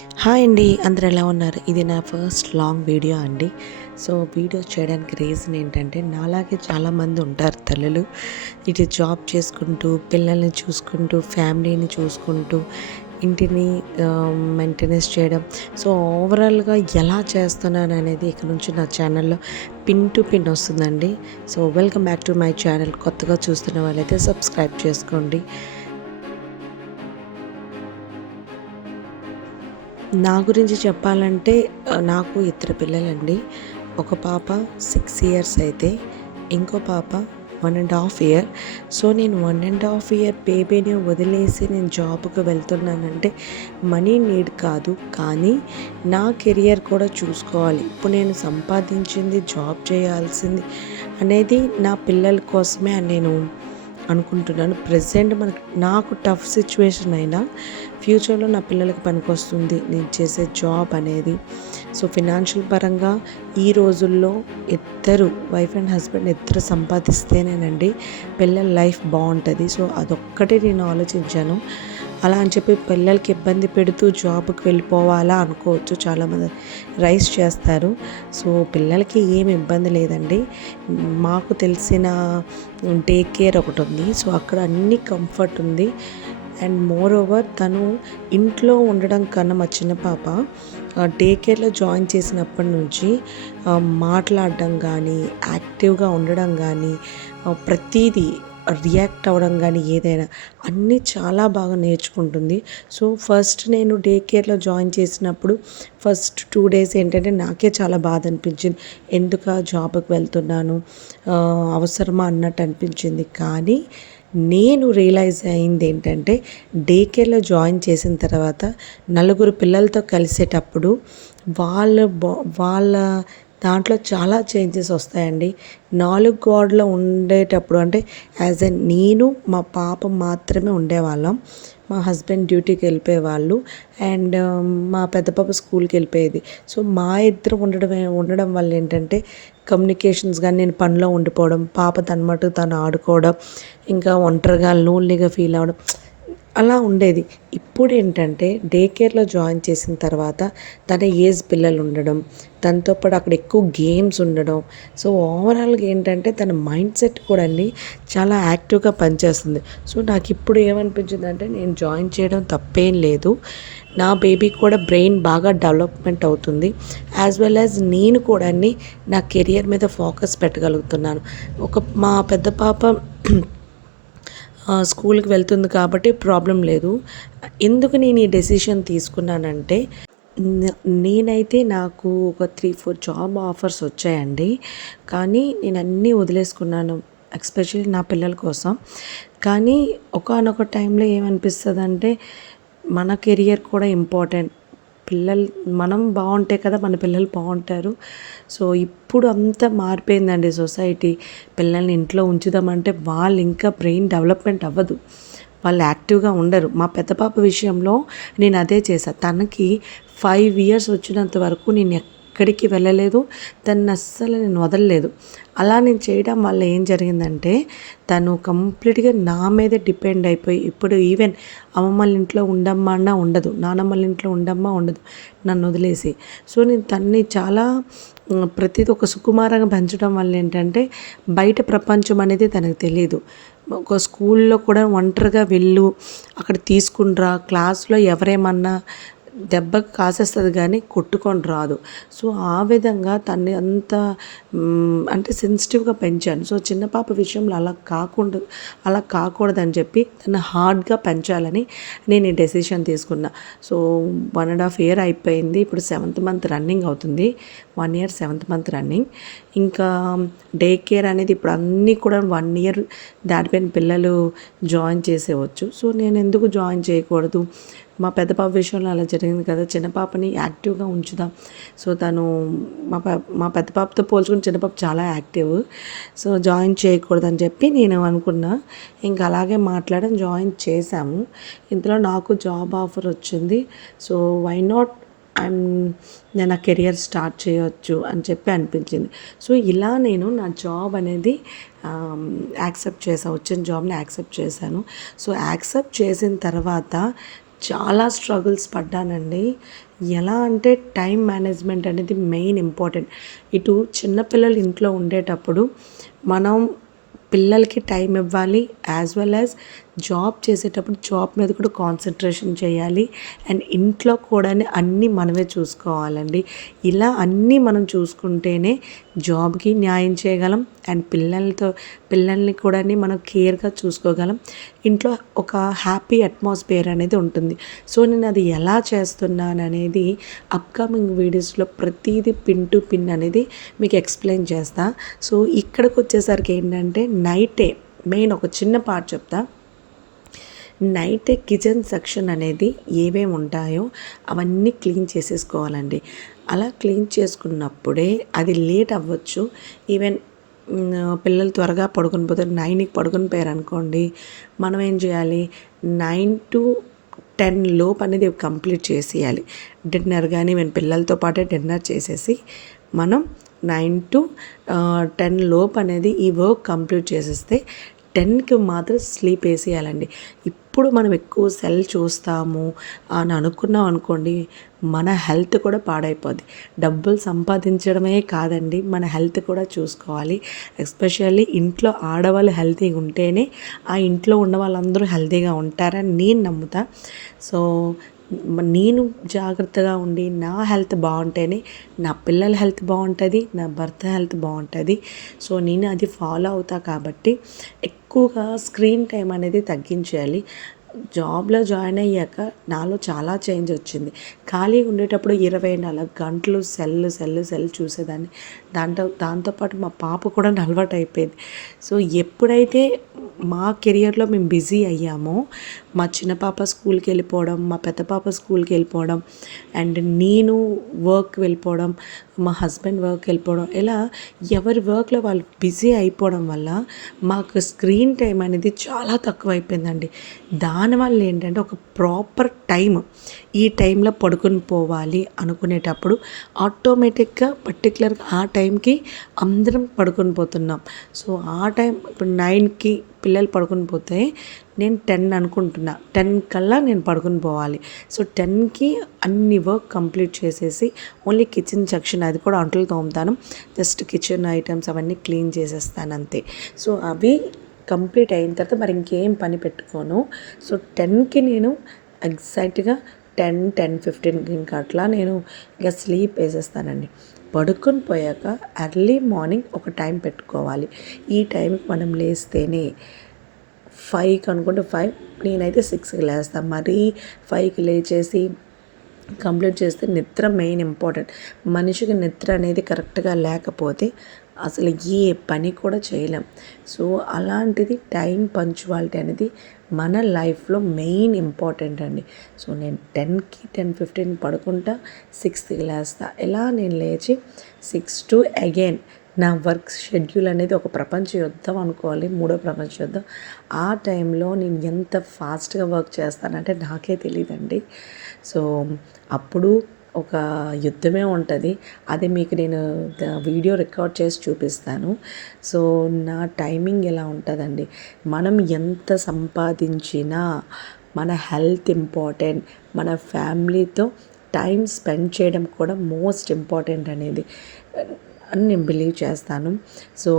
Hi అండి, అందరు ఎలా ఉన్నారు? ఇది నా ఫస్ట్ లాంగ్ వీడియో అండి. సో వీడియో చేయడానికి రీజన్ ఏంటంటే, నాలాగే చాలామంది ఉంటారు తల్లులు. ఇటు జాబ్ చేసుకుంటూ, పిల్లల్ని చూసుకుంటూ, ఫ్యామిలీని చూసుకుంటూ, ఇంటిని మెయింటెనెన్స్ చేయడం. సో ఓవరాల్గా ఎలా చేస్తున్నాను అనేది ఇక నుంచి నా ఛానల్లో పిన్ టు పిన్ వస్తుందండి. So welcome back to my channel. కొత్తగా చూస్తున్న వాళ్ళైతే సబ్స్క్రైబ్ చేసుకోండి. నా గురించి చెప్పాలంటే నాకు ఇద్దరు పిల్లలండి. ఒక పాప 6 ఇయర్స్ అయితే, ఇంకో పాప 1.5 ఇయర్. సో నేను 1.5 ఇయర్ బేబీని వదిలేసి నేను జాబ్కి వెళ్తున్నానంటే మనీ నీడ్ కాదు, కానీ నా కెరియర్ కూడా చూసుకోవాలి. ఇప్పుడు నేను సంపాదించింది, జాబ్ చేయాల్సింది అనేది నా పిల్లల కోసమే అని నేను అనుకుంటున్నాను. ప్రెజెంట్ నాకు టఫ్ సిచ్యువేషన్ అయినా ఫ్యూచర్లో నా పిల్లలకి పనికొస్తుంది నేను చేసే జాబ్ అనేది. సో ఫినాన్షియల్ పరంగా ఈ రోజుల్లో ఇద్దరు వైఫ్ అండ్ హస్బెండ్ ఇద్దరు సంపాదిస్తేనేనండి పిల్లల లైఫ్ బాగుంటుంది. సో అదొక్కటే నేను ఆలోచించాను. అలా అని చెప్పి పిల్లలకి ఇబ్బంది పెడుతూ జాబ్కి వెళ్ళిపోవాలా అనుకోవచ్చు, చాలామంది రైస్ చేస్తారు. సో పిల్లలకి ఏమి ఇబ్బంది లేదండి. మాకు తెలిసిన డే కేర్ ఒకటి ఉంది. సో అక్కడ అన్ని కంఫర్ట్ ఉంది. అండ్ మోర్ ఓవర్ తను ఇంట్లో ఉండడం కన్నా మా చిన్న పాప డే కేర్లో జాయిన్ చేసినప్పటి నుంచి మాట్లాడడం కానీ, యాక్టివ్గా ఉండడం కానీ, ప్రతీదీ రియాక్ట్ అవ్వడం కానీ, ఏదైనా అన్నీ చాలా బాగా నేర్చుకుంటుంది. సో ఫస్ట్ నేను డే కేర్లో జాయిన్ చేసినప్పుడు ఫస్ట్ 2 డేస్ ఏంటంటే నాకే చాలా బాధ అనిపించింది. ఎందుకు జాబ్కి వెళ్తున్నాను, అవసరమా అన్నట్టు అనిపించింది. కానీ నేను రియలైజ్ అయింది ఏంటంటే, డే కేర్లో జాయిన్ చేసిన తర్వాత నలుగురు పిల్లలతో కలిసేటప్పుడు వాళ్ళ దాంట్లో చాలా చేంజెస్ వస్తాయండి. 4 గోడలో ఉండేటప్పుడు అంటే యాజ్ ఎ నేను మా పాప మాత్రమే ఉండేవాళ్ళం. మా హస్బెండ్ డ్యూటీకి వెళ్ళిపోయేవాళ్ళు. అండ్ మా పెద్ద పాప స్కూల్కి వెళ్ళిపోయేది. సో మా ఇద్దరు ఉండడం వల్ల ఏంటంటే కమ్యూనికేషన్స్ కానీ, నేను పనిలో ఉండిపోవడం, పాప తన మటుకు తను ఆడుకోవడం, ఇంకా ఒంటరిగా లోన్లీగా ఫీల్ అవ్వడం అలా ఉండేది. ఇప్పుడు ఏంటంటే డే కేర్లో జాయిన్ చేసిన తర్వాత తన ఏజ్ పిల్లలు ఉండడం, తనతో పాటు అక్కడ ఎక్కువ గేమ్స్ ఉండడం, సో ఓవరాల్గా ఏంటంటే తన మైండ్ సెట్ కూడా అండి చాలా యాక్టివ్గా పనిచేస్తుంది. సో నాకు ఇప్పుడు ఏమనిపించిందంటే, నేను జాయిన్ చేయడం తప్పేం లేదు. నా బేబీకి కూడా బ్రెయిన్ బాగా డెవలప్మెంట్ అవుతుంది. యాజ్ వెల్ యాజ్ నేను కూడా అండి నా కెరియర్ మీద ఫోకస్ పెట్టగలుగుతున్నాను. మా పెద్ద పాప స్కూల్కి వెళ్తుంది కాబట్టి ప్రాబ్లం లేదు. ఎందుకు నేను ఈ డెసిషన్ తీసుకున్నానంటే, నేనైతే నాకు ఒక 3-4 జాబ్ ఆఫర్స్ వచ్చాయండి. కానీ నేను అన్నీ వదిలేసుకున్నాను, ఎస్పెషల్లీ నా పిల్లల కోసం. కానీ ఒకానొక టైంలో ఏమనిపిస్తుందంటే, మన కెరియర్ కూడా ఇంపార్టెంట్. మనం బాగుంటే కదా మన పిల్లలు బాగుంటారు. సో ఇప్పుడు అంతా మారిపోయిందండి సొసైటీ. పిల్లల్ని ఇంట్లో ఉంచుదామంటే వాళ్ళు ఇంకా బ్రెయిన్ డెవలప్మెంట్ అవ్వదు, వాళ్ళు యాక్టివ్గా ఉండరు. మా పెద్ద పాప విషయంలో నేను అదే చేశాను. తనకి 5 ఇయర్స్ వచ్చినంత వరకు నేను ఎక్కడికి వెళ్ళలేదు, తను అస్సలు నేను వదలలేదు. అలా నేను చేయడం వల్ల ఏం జరిగిందంటే, తను కంప్లీట్గా నా మీదే డిపెండ్ అయిపోయి, ఇప్పుడు ఈవెన్ అమ్మమ్మల ఇంట్లో ఉండమ్మా అన్నా ఉండదు, నానమ్మల ఇంట్లో ఉండమ్మా ఉండదు నన్ను వదిలేసి. సో నేను తన్ని చాలా ప్రతిదీ ఒక సుకుమారంగా పెంచడం వల్ల ఏంటంటే, బయట ప్రపంచం అనేది తనకు తెలియదు. ఒక స్కూల్లో కూడా ఒంటరిగా వెళ్ళు, అక్కడ తీసుకునిరా, క్లాస్లో ఎవరేమన్నా దెబ్బకి కాసేస్తుంది కానీ కొట్టుకొని రాదు. సో ఆ విధంగా తన్ని అంత అంటే సెన్సిటివ్గా పెంచాను. సో చిన్న పాప విషయంలో అలా కాకూడదని చెప్పి తను హార్డ్గా పెంచాలని నేను ఈ డెసిషన్ తీసుకున్నా. సో 1.5 ఇయర్ అయిపోయింది. ఇప్పుడు 7th మంత్ రన్నింగ్ అవుతుంది. 1 ఇయర్ 7th మంత్ రన్నింగ్. ఇంకా డే కేర్ అనేది ఇప్పుడు అన్నీ కూడా 1 ఇయర్ దాటిపోయిన పిల్లలు జాయిన్ చేసేవచ్చు. సో నేను ఎందుకు జాయిన్ చేయకూడదు? మా పెద్ద పాప విషయంలో అలా జరిగింది కదా, చిన్న పాపని యాక్టివ్గా ఉంచుదాం. సో తను మా పెద్ద పాపతో పోల్చుకుని చిన్న పాప చాలా యాక్టివ్. సో జాయిన్ చేయకూడదని చెప్పి నేను అనుకున్నా. ఇంకా అలాగే జాయిన్ చేశాము. ఇందులో నాకు జాబ్ ఆఫర్ వచ్చింది. సో వై నాట్, నేను ఆ కెరియర్ స్టార్ట్ చేయవచ్చు అని చెప్పి అనిపించింది. సో ఇలా నేను నా జాబ్ అనేది వచ్చిన జాబ్ని యాక్సెప్ట్ చేశాను. సో యాక్సెప్ట్ చేసిన తర్వాత చాలా స్ట్రగుల్స్ పడ్డానండి. ఎలా అంటే టైం మేనేజ్మెంట్ అనేది మెయిన్ ఇంపార్టెంట్. ఇటు చిన్న పిల్లలు ఇంట్లో ఉండేటప్పుడు మనం పిల్లలకి టైం ఇవ్వాలి. యాజ్ వెల్ యాజ్ జాబ్ చేసేటప్పుడు జాబ్ మీద కూడా కాన్సన్ట్రేషన్ చేయాలి. అండ్ ఇంట్లో కూడా అన్నీ మనమే చూసుకోవాలండి. ఇలా అన్నీ మనం చూసుకుంటేనే జాబ్కి న్యాయం చేయగలం. అండ్ పిల్లల్ని కూడా మనం కేర్గా చూసుకోగలం. ఇంట్లో ఒక హ్యాపీ అట్మాస్ఫియర్ అనేది ఉంటుంది. సో నేను అది ఎలా చేస్తున్నాను అనేది అప్కమింగ్ వీడియోస్లో ప్రతిదీ పిన్ టు పిన్ అనేది మీకు ఎక్స్ప్లెయిన్ చేస్తా. సో ఇక్కడికి వచ్చేసరికి ఏంటంటే నైటే మెయిన్ ఒక చిన్న పార్ట్ చెప్తా. నైటే కిచెన్ సెక్షన్ అనేది ఏమేమి ఉంటాయో అవన్నీ క్లీన్ చేసేసుకోవాలండి. అలా క్లీన్ చేసుకున్నప్పుడే అది లేట్ అవ్వచ్చు. ఈవెన్ పిల్లలు త్వరగా పడుకొని పోతారు. 9కి పడుకొని పోయారు అనుకోండి, మనం ఏం చేయాలి, 9 to 10 లోపు అనేది కంప్లీట్ చేసేయాలి. డిన్నర్ కానీ మేము పిల్లలతో పాటే డిన్నర్ చేసేసి మనం 9 to 10 లోపు అనేది ఈ వర్క్ కంప్లీట్ చేసేస్తే 10కి మాత్రం స్లీప్ వేసేయాలండి. ఇప్పుడు మనం ఎక్కువ సెల్ చూస్తాము అని అనుకున్నాం అనుకోండి, మన హెల్త్ కూడా పాడైపోద్ది. డబ్బులు సంపాదించడమే కాదండి, మన హెల్త్ కూడా చూసుకోవాలి. ఎస్పెషల్లీ ఇంట్లో ఆడవాళ్ళు హెల్తీగా ఉంటేనే ఆ ఇంట్లో ఉన్న వాళ్ళందరూ హెల్తీగా ఉంటారని నేను నమ్ముతా. సో నేను జాగ్రత్తగా ఉండి నా హెల్త్ బాగుంటేనే నా పిల్లల హెల్త్ బాగుంటుంది, నా భర్త హెల్త్ బాగుంటుంది. సో నేను అది ఫాలో అవుతా కాబట్టి ఎక్కువగా స్క్రీన్ టైం అనేది తగ్గించేయాలి. జాబ్లో జాయిన్ అయ్యాక నాలో చాలా చేంజ్ వచ్చింది. ఖాళీగా ఉండేటప్పుడు 24 గంటలు సెల్ చూసేదాన్ని. దాంతోపాటు మా పాప కూడా అలవాటు అయిపోయింది. సో ఎప్పుడైతే మా కెరియర్లో మేము బిజీ అయ్యామో, మా చిన్న పాప స్కూల్కి వెళ్ళిపోవడం, మా పెద్ద పాప స్కూల్కి వెళ్ళిపోవడం, అండ్ నేను వర్క్ వెళ్ళిపోవడం, మా హస్బెండ్ వర్క్ వెళ్ళిపోవడం, ఇలా ఎవరి వర్క్లో వాళ్ళు బిజీ అయిపోవడం వల్ల మాకు స్క్రీన్ టైం అనేది చాలా తక్కువ అయిపోయిందండి. దానివల్ల ఏంటంటే ఒక ప్రాపర్ టైం, ఈ టైంలో పడుకొని పోవాలి అనుకునేటప్పుడు ఆటోమేటిక్గా పర్టికులర్గా ఆ టైంకి అందరం పడుకొని పోతున్నాం. సో ఆ టైం ఇప్పుడు 9కి పిల్లలు పడుకొని పోతే నేను 10 అనుకుంటున్నా, 10 కల్లా నేను పడుకొని పోవాలి. సో 10కి అన్ని వర్క్ కంప్లీట్ చేసేసి ఓన్లీ కిచెన్ సెక్షన్, అది కూడా అంట్లు తోముతాను, జస్ట్ కిచెన్ ఐటమ్స్ అవన్నీ క్లీన్ చేసేస్తాను అంతే. సో అవి కంప్లీట్ అయిన తర్వాత మరి ఇంకేం పని పెట్టుకోను. సో 10కి నేను ఎగ్జాక్ట్గా 10:15 ఇంకా అట్లా నేను ఇంకా స్లీప్ వేసేస్తానండి. పడుకొని పోయాక ఎర్లీ మార్నింగ్ ఒక టైం పెట్టుకోవాలి. ఈ టైంకి మనం లేస్తేనే 5కి అనుకుంటే 5, నేనైతే 6కి లేస్తాను. మరీ 5కి లేచేసి కంప్లీట్ చేస్తే నిద్ర మెయిన్ ఇంపార్టెంట్. మనిషికి నిద్ర అనేది కరెక్ట్గా లేకపోతే అసలు ఏ పని కూడా చేయలేం. సో అలాంటిది టైం పంచువాలిటీ అనేది మన లైఫ్లో మెయిన్ ఇంపార్టెంట్ అండి. సో నేను 10కి 10:15 పడుకుంటా, 6కి లేస్తా. ఇలా నేను లేచి 6 to అగైన్ నా వర్క్ షెడ్యూల్ అనేది ఒక ప్రపంచ యుద్ధం అనుకోవాలి, మూడో ప్రపంచ యుద్ధం. ఆ టైంలో నేను ఎంత ఫాస్ట్గా వర్క్ చేస్తానంటే నాకే తెలియదండి. సో అప్పుడు ఒక యుద్ధమే ఉంటుంది. అది మీకు నేను వీడియో రికార్డ్ చేసి చూపిస్తాను. సో నా టైమింగ్ ఎలా ఉంటుందండి, మనం ఎంత సంపాదించినా మన హెల్త్ ఇంపార్టెంట్, మన ఫ్యామిలీతో టైం స్పెండ్ చేయడం కూడా మోస్ట్ ఇంపార్టెంట్ అనేది అని నేను బిలీవ్ చేస్తాను. సో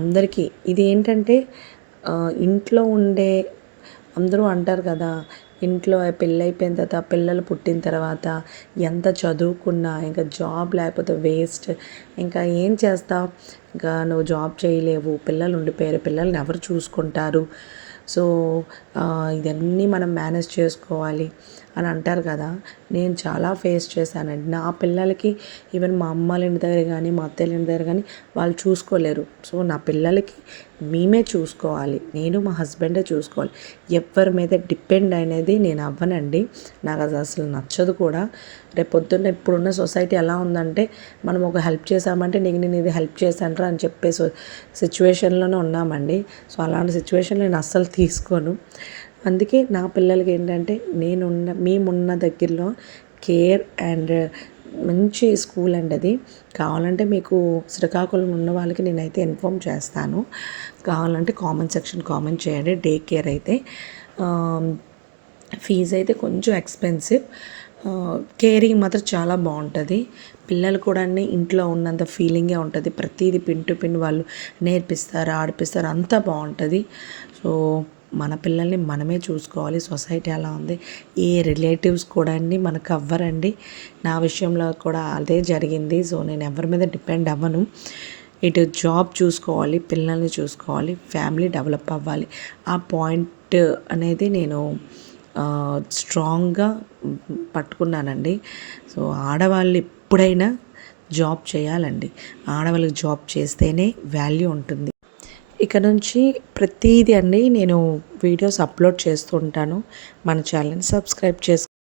అందరికీ ఇది ఏంటంటే ఇంట్లో ఉండే అందరూ అంటారు కదా, ఇంట్లో పెళ్ళైపోయిన తర్వాత పిల్లలు పుట్టిన తర్వాత ఎంత చదువుకున్నా ఇంకా జాబ్ లేకపోతే వేస్ట్, ఇంకా ఏం చేస్తావు, ఇంకా నువ్వు జాబ్ చేయలేవు, పిల్లలు ఉండిపోయారు, పిల్లల్ని ఎవరు చూసుకుంటారు, సో ఇవన్నీ మనం మేనేజ్ చేసుకోవాలి అని అంటారు కదా. నేను చాలా ఫేస్ చేశానండి. నా పిల్లలకి ఈవెన్ మా అమ్మాళ్ళ ఇంటి దగ్గర కానీ మా అత్తయ్య ఇంటి దగ్గర కానీ వాళ్ళు చూసుకోలేరు. సో నా పిల్లలకి మేమే చూసుకోవాలి, నేను మా హస్బెండే చూసుకోవాలి. ఎవరి మీద డిపెండ్ అనేది నేను అవ్వనండి. నాకు అది అసలు నచ్చదు కూడా. రేపు పొద్దున్న ఇప్పుడున్న సొసైటీ ఎలా ఉందంటే, మనం ఒక హెల్ప్ చేసామంటే నేను ఇది హెల్ప్ చేశానురా అని చెప్పే సిచ్యువేషన్లోనే ఉన్నామండి. సో అలాంటి సిచ్యువేషన్లో నేను అస్సలు తీసుకోను. అందుకే నా పిల్లలకి ఏంటంటే మేమున్న దగ్గరలో కేర్ అండ్ మంచి స్కూల్ అండి అది. కావాలంటే మీకు శ్రీకాకుళం ఉన్న వాళ్ళకి నేనైతే ఇన్ఫామ్ చేస్తాను. కావాలంటే కామెంట్ సెక్షన్ కామెంట్ చేయండి. డే కేర్ అయితే ఫీజు అయితే కొంచెం ఎక్స్పెన్సివ్, కేరింగ్ మాత్రం చాలా బాగుంటుంది. పిల్లలు కూడా అన్నీ ఇంట్లో ఉన్నంత ఫీలింగే ఉంటుంది. ప్రతిదీ పిన్ టు పిన్ వాళ్ళు నేర్పిస్తారు, ఆడిపిస్తారు, అంతా బాగుంటుంది. సో మన పిల్లల్ని మనమే చూసుకోవాలి. సొసైటీ అలా ఉంది. ఏ రిలేటివ్స్ కూడా అండి మనకు అవ్వరండి. నా విషయంలో కూడా అదే జరిగింది. సో నేను ఎవరి మీద డిపెండ్ అవ్వను. ఇటు జాబ్ చూసుకోవాలి, పిల్లల్ని చూసుకోవాలి, ఫ్యామిలీ డెవలప్ అవ్వాలి. ఆ పాయింట్ అనేది నేను స్ట్రాంగ్గా పట్టుకున్నానండి. సో ఆడవాళ్ళు ఎప్పుడైనా జాబ్ చేయాలండి. ఆడవాళ్ళకి జాబ్ చేస్తేనే వాల్యూ ఉంటుంది. ఇక నుంచి ప్రతిదీ అండి నేను వీడియోస్ అప్లోడ్ చేస్తూ ఉంటాను. మన ఛానల్ని సబ్స్క్రైబ్ చేసుకోండి.